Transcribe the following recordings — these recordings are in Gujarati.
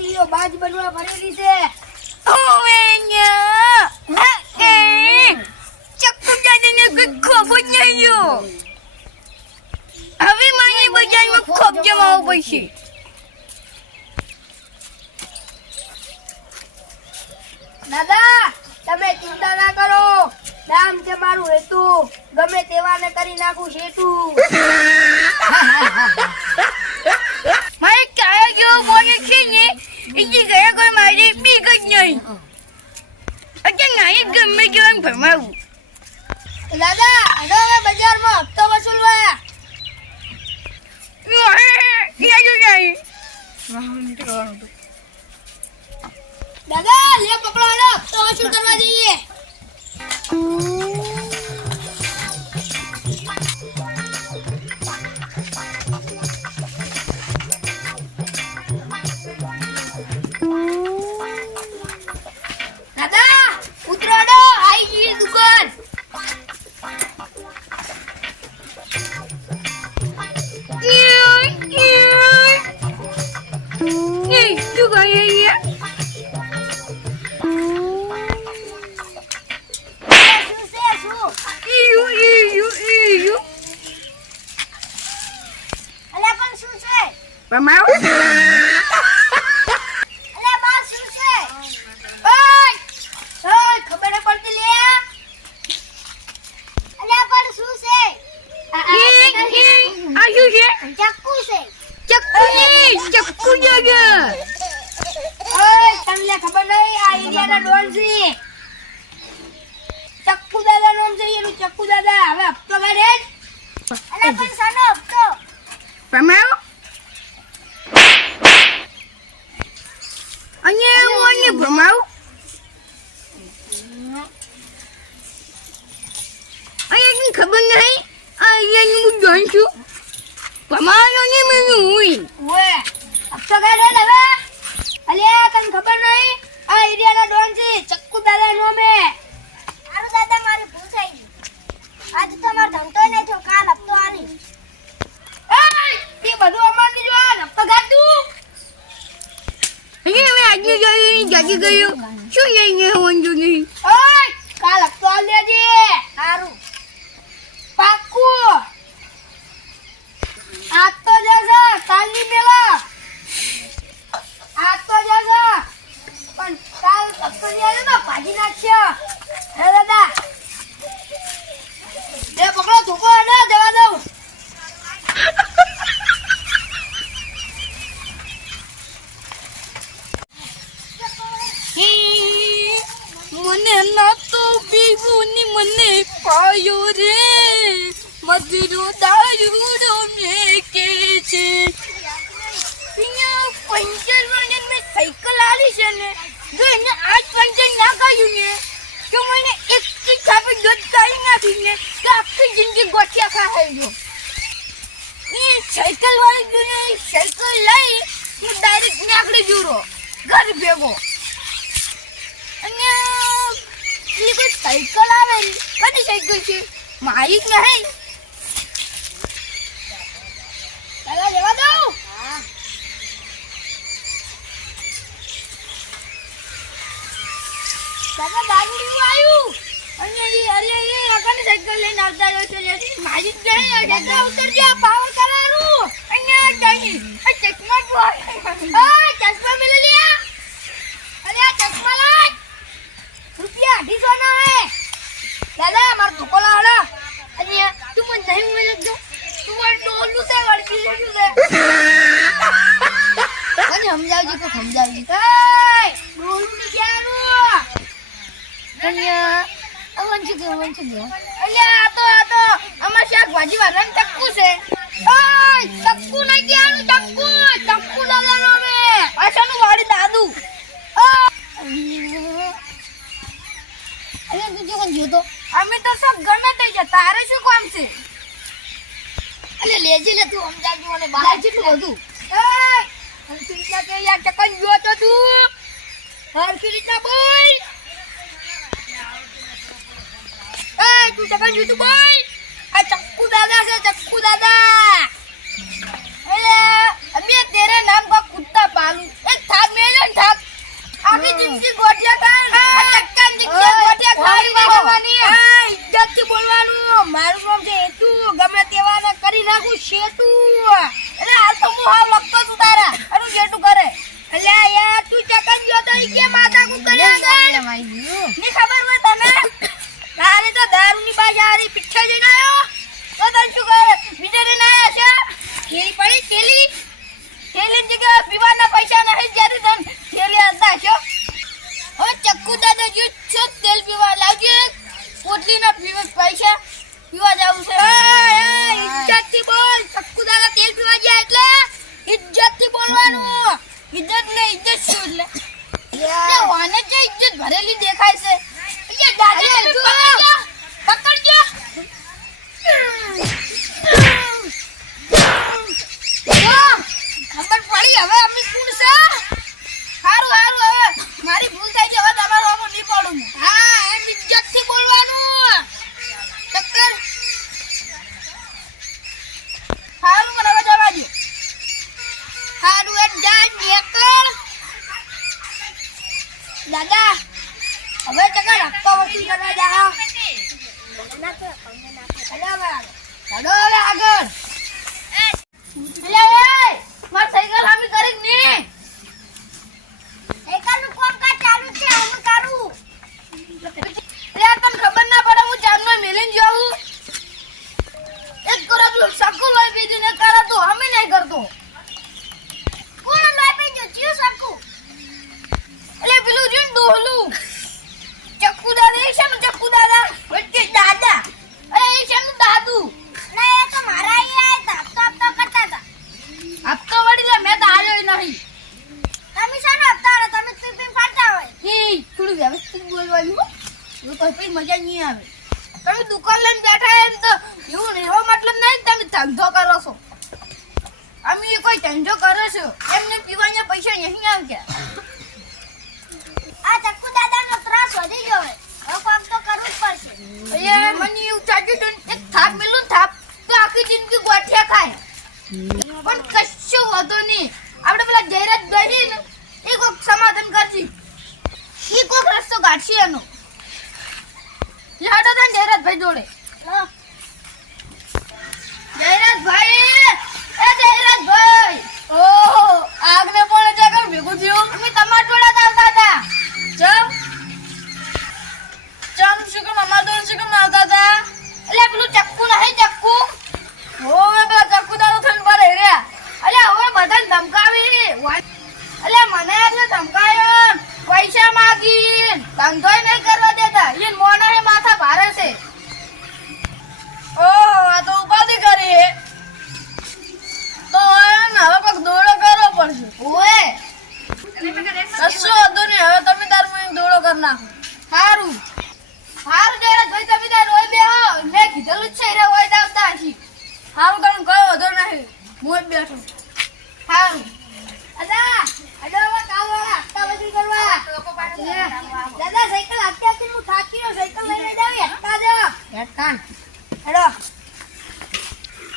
તીઓ બાજ બનવા ભરેલી છે. ચક્કુ દાદાને કોઈ ખબર નહીં. હવે મારી બજારમાં ખોબ જમાવવો પડશે. દાદા તમે ચિંતા ના કરો, નામ છે મારું હેતુ, ગમે તેવાને કરી નાખું શેઠું. મારે તારા જેવો બોલે છે ને એથી ગયા કોઈ મારી બીક જ નહીં. અત્યારે નાઈ ગમે તેવાનું ભરમાવું. દાદા હવે બજારમાં હપ્તો વસૂલવા. દાદા લે પકડો, હાલો હપ્તો વસૂલ કરવા જઈએ. દાદા ઉતરાડો, આઈ ગઈ દુકાન. શું કહે ખબર નહીં આ એરિયાના ડોન છે. ચક્કુ દાદા નામ છે એનું, ચક્કુ દાદા. હવે હપ્તો ભરે જ. અલે પણ સાનો હપ્તો અહીંયા ભમાવું. અહીંયા ખબર નહીં. આ અહીંયાનું હું જોઈ છું. ભમાવાનો ને મેનું હોય. ઓએ હપ્તો કાઢે ને હવે. અલ્યા તને ખબર નહીં આ એરિયાના ડોન છે ચક્કુ દાદા નામે. મારું દાદા મારી ભૂલ થઈ ગઈ. આજ તો મારો ધંધો નહીં થયો, કાલ હપ્તો આલી. તે બધું અમારથી જો આ હપ્તો કાઢ તું. અહીંયા હવે આજે ગયું જાગી ગયું. શું લઈને હોવાનું નહીં? ઓય કાલ હપ્તો આલ દેજે. સારું. પાક્કું. આજ તો જશે કાલની પેલા. આજ તો જશે પણ કાલ હપ્તો ની આલે ને ભાજી નાખશે. હે દાદા એ પકડો ધોકો ને જવા દઉં. મને ના તો બીગુની મને પાયો રે મધુરો દારૂ મે કે છે. પંચર વાળાને મેં સાયકલ આલી છે ને, જો એને આજ પંચર ના કર્યું ને તો મને એક થાપે દૂધ કાઢી નાખી ને તો આખી જિંદગી ગોઠિયા ખાઈ ગયો. એ સાયકલ વાળી જોઈને સાયકલ લઈ હું ડાયરેક્ટ નાખડી જોરો ઘર ભેગો. અને એ કોઈ સાયકલ આવે ને, કદી સાયકલ છે મારી જ નહીં. દાદા જવા દઉં. દાદા દારૂડિયું આવ્યું. અને એ અરે એ આકાની સાયકલ લઈને આવતા રહ્યો છે. મારી જ નહીં. દાદા ઉતરજો, પાવર કરવાનું. અને નહીં આ ચશ્મા તો ચશ્મા મેલે લ્યા. અરે આ ચશ્મા લાય. રૂપિયા 250 ના હે. દાદા મારો ધોકો લાવડો. અને તું મને નહીં મળે તો તું મને ડોલું છે વળકી લેવું છે. મને સમજાવજી તો સમજાવજી. ડોલું ની ક્યાંનું. અહીંયા અવન છે અલ્યા આ તો અમાર શાકભાજી વાળાને ચક્કુ છે. ઓય ચક્કુ નહીં ક્યાંનું, ચક્કુ ચક્કુ દાદા નો મે પાછળનું વાળી દાદુ. અહીંયા તું કોણ જોતો? અમે તો સબ ગમે તે છે, તારે શું કામ છે? એટલે લેજી લે તું સમજાવજો મને બહાર જેટલું બધું. હરખી રીતના કે યાર ચકન જો તો તું હરખી રીતના બોલ. તું ચકન જો તું બોલ. આ ચક્કુ દાદા છે, ચક્કુ દાદા. અરે અબે તેરા નામ का कुत्ता पालू. एक थाप मेले આખી જિંદગી ગોઠિયા ખાય આ ચક્કાની જગ્યાએ ગોઠિયા ખાઈ દેવાની ઇજ્જતથી બોલવાનું મારું નામ છે હેતુ ગમે તેવાને કરી નાખું શેતુ એટલે હાલ તો હું હાવ લખતો છું તારા અરે શેતુ કરે એટલે યાર તું ચક્કન ગયો તો ઈ કે માથા કુ કર્યા ની ખબર હોય તને તારે તો દારૂની બાજારી પીછે જઈને આવ્યો તો તને શું કરે બીજે ને આયા છે કેલી પડી કેલી કેલી જગ્યાએ પીવાના પૈસા નહીં જ્યારે તને કેલી આલતા છો હવે ચક્કુ દાદા જો છો તેલ પીવા લાવજે પોટલીના પીવા પૈસા પીવા જાવું છે ઇજ્જતથી બોલ ચક્કુ દાદા તેલ પીવા ગયા એટલે ઇજ્જતથી બોલવાનું ઇજ્જત ને ઇજ્જત શું એટલે વાને જે ઇજ્જત ભરેલી દેખાય છે એ દાદા પકડજો ખબર પડી હવે અમે કોણ છે હારું હારું હવે મારી ભૂલ થઈ ગઈ હવે તમારો આવો નહીં પડું હા એમ ઇજ્જતથી બોલવાનું ચક્કર હારું મને હવે જવા દો હારું એ જા નીકળ દાદા હવે ચક્કર હપ્તો વસૂલ કરવા જાઓ ચલો હવે આગળ માર સાયકલ હામી કરી ને સાયકલનું કામકાજ ચાલુ છે હું કરું યાર તને ખબર ના પડે હું ચાંદનો મેલીને જાઉં એક કરો તું સકુ લઈ બીજું ને કરે તો અમે નહીં કરતો કોણ લઈ પેજો ચિયો સરખું એટલે પેલું જો ને ડોહલું ચક્કુ દાદા એ છે ને ચક્કુ દાદા વચ્ચે દાદા અરે એ છે ને દાદુ ના એ તો મારા અહીંયા હપ્તો કરતા હતા હપ્તો વળી લે મેં તો આવ્યો નહીં તમે શાનો હપ્તો આલો તમે પીપી ફાડતા હોય ઈ થોડું વ્યવસ્થિત બોલવાનું હો એવું કોઈ પછી મજા નહીં આવે તમે દુકાન લઈને બેઠા એમ તો એવું એવો મતલબ નહીં તમે ધંધો કરો છો અમે કોઈ ધંધો કરો છો એમને પીવાના પૈસા નહીં આવ્યા આ ચક્કુ દાદાનો ત્રાસ વધી ગયો હવે કામ તો કરવું જ પડશે અરે મને એવું ચાજુ તો એક થાપ મેલું થાપ તો આખી જિંદગી ગોઠિયા ખાય પણ કશું વધુ નહીં આપણે પેલા જયરાજ ભાઈ ને એ કોક સમાધાન કરજી એ કોક રસ્તો કાઢશે એનો લાડો થાય જયરાજભાઈ જોડે જયરાજભાઈ એ જયરાજભાઈ ઓહો આગને પણ જગર ભેગું થયું અમે તમાર જોડે જ આવતા હતા ચમ શું કે મમ્મા દોન શું કે આવતા હતા એટલે પેલું ચક્કુ નહીં ચક્કુ હોવે પેલા ચક્કુ દાદો થઈને પર હેર્યા અલે હવે બધાને ધમકાવી અલે મને એટલે ધમકાયો પૈસા માંગી ધંધોય નહીં કરવા દેતા એ મોણા માથા ભારે છે ઓહ આ તો ઉપાધિ કરી તો હવે કોક દોડો કરવો પડશે ઓએ કશું હતું નહીં હવે તમે તારું દોડો કરી નાખો સારું સારું જયરાજભાઈ તમે તાર રોઈ બેહો મેં કીધેલું જ છે રે હોય આવતા હશી સારું તમે કયો વધો નહીં હું જ બેઠો સારું દાદા હવે કામવાળા હપ્તા વસૂલ કરવા દાદા સાયકલ અત્યારથી હું થાકી ગયો સાયકલ લઈને જાવી હપ્તા દો હેડકાન હેડો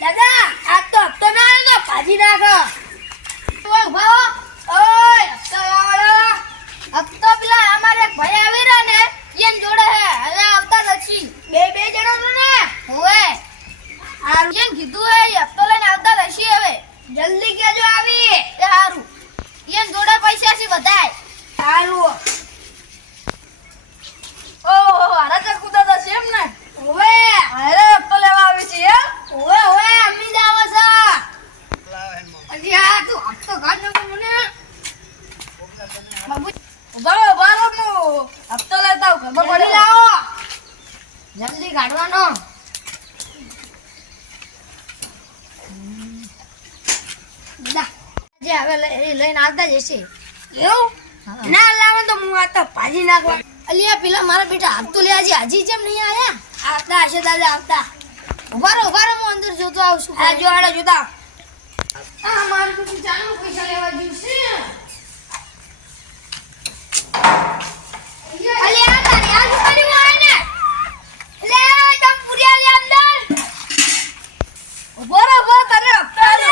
દાદા આ તો હપ્તો ના આવે તો ભાજી નાખો ઉભા હો ઓય હપ્તા વાળો હપ્તો પેલા અમારે એક ભાઈ આવી રહ્યા ને એમ જોડે હે હવે આવતા નથી બે જણા નું ને હોવે આ એમ કીધું હે હપ્તો લઈને આવતા નથી હવે જલ્દી કેજો આવી એ સારું એમ જોડે પૈસા છે બધાય સારું ઓહો હારા ચક્કુ દાદા છે એમ ને હોવે હારે હપ્તો લેવા આવે છે હે હોવે હોવે અમી જ આવો છો અજી આ તું હપ્તો કાઢ નો મને બાબુ ઉભા રહો હું હપ્તો લેતા હું ખબર પડી લાવો જલ્દી કાઢવાનો દા જે હવે લઈને આવતા જશે એવું ના લાવો તો હું આ તો ભાજી નાખવા અલિયા પેલા મારા બેટા હપ્તો લે આજે હાજી જેમ નહીં આયા આવતા હશે દાદા આવતા ઉભા રહો હું અંદર જોતો આવું છું આ જો આડે જોતા આ મારું તો જાનો પૈસા લેવા ગયું છે અલિયા તારી આ દુકાની માં આય ને લે તમ પુરિયા લે અંદર ઉભો રહો તને હપ્તા લે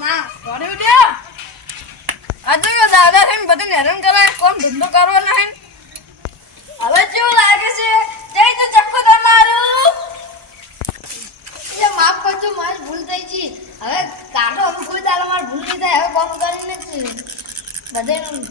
ના પડ્યું દે બધાયનું